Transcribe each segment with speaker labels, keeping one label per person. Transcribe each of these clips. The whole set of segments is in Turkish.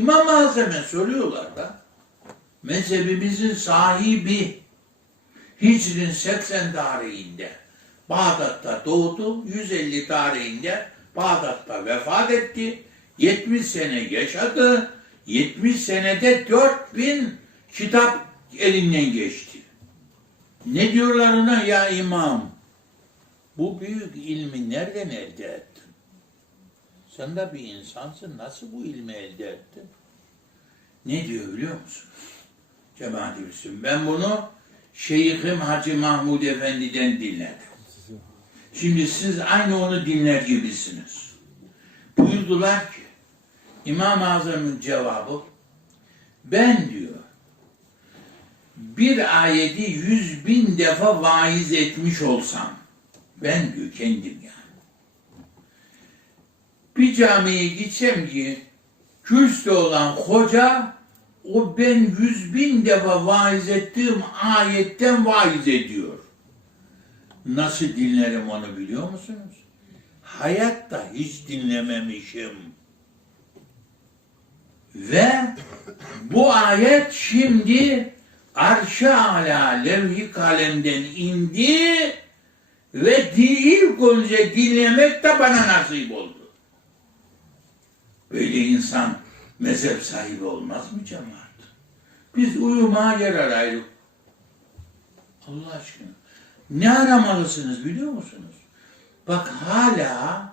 Speaker 1: İmam-ı Azam'a soruyorlar da mezhebimizin sahibi Hicrin 80 tarihinde Bağdat'ta doğdu. 150 tarihinde Bağdat'ta vefat etti. 70 sene yaşadı. 70 senede 4000 kitap elinden geçti. Ne diyorlar ona ya imam? Bu büyük ilmi nereden elde ettin? Sen de bir insansın. Nasıl bu ilmi elde ettin? Ne diyor biliyor musunuz? Cemaat-i Müslümin. Ben bunu Şeyhim Hacı Mahmud Efendi'den dinledim. Şimdi siz aynı onu dinler gibisiniz. Buyurdular ki İmam-ı Azam'ın cevabı ben diyor bir ayeti yüz bin defa vaiz etmiş olsam ben diyor kendim yani bir camiye gitsem ki kürsüde olan hoca o ben yüz bin defa vaiz ettiğim ayetten vaiz ediyor. Nasıl dinlerim onu biliyor musunuz? Hayatta hiç dinlememişim. Ve bu ayet şimdi arş-ı ala levh-i kalemden indi ve ilk önce dinlemek de bana nasip oldu. Böyle insan mezhep sahibi olmaz mı cemaat? Biz uyumaya yer araydık. Allah aşkına. Ne aramalısınız biliyor musunuz? Bak hala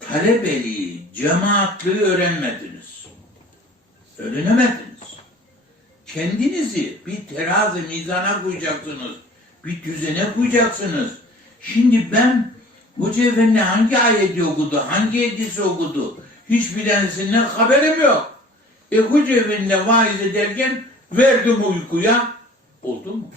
Speaker 1: talebeliği, cemaatliği öğrenmediniz. Öğrenemediniz. Kendinizi bir terazi mizana koyacaksınız. Bir düzene koyacaksınız. Şimdi ben Hoca Efendi hangi ayeti okudu, hangi hadisi okudu hiçbirinizden haberim yok. E Hoca Efendi vaiz ederken verdim uykuya. Oldu mu?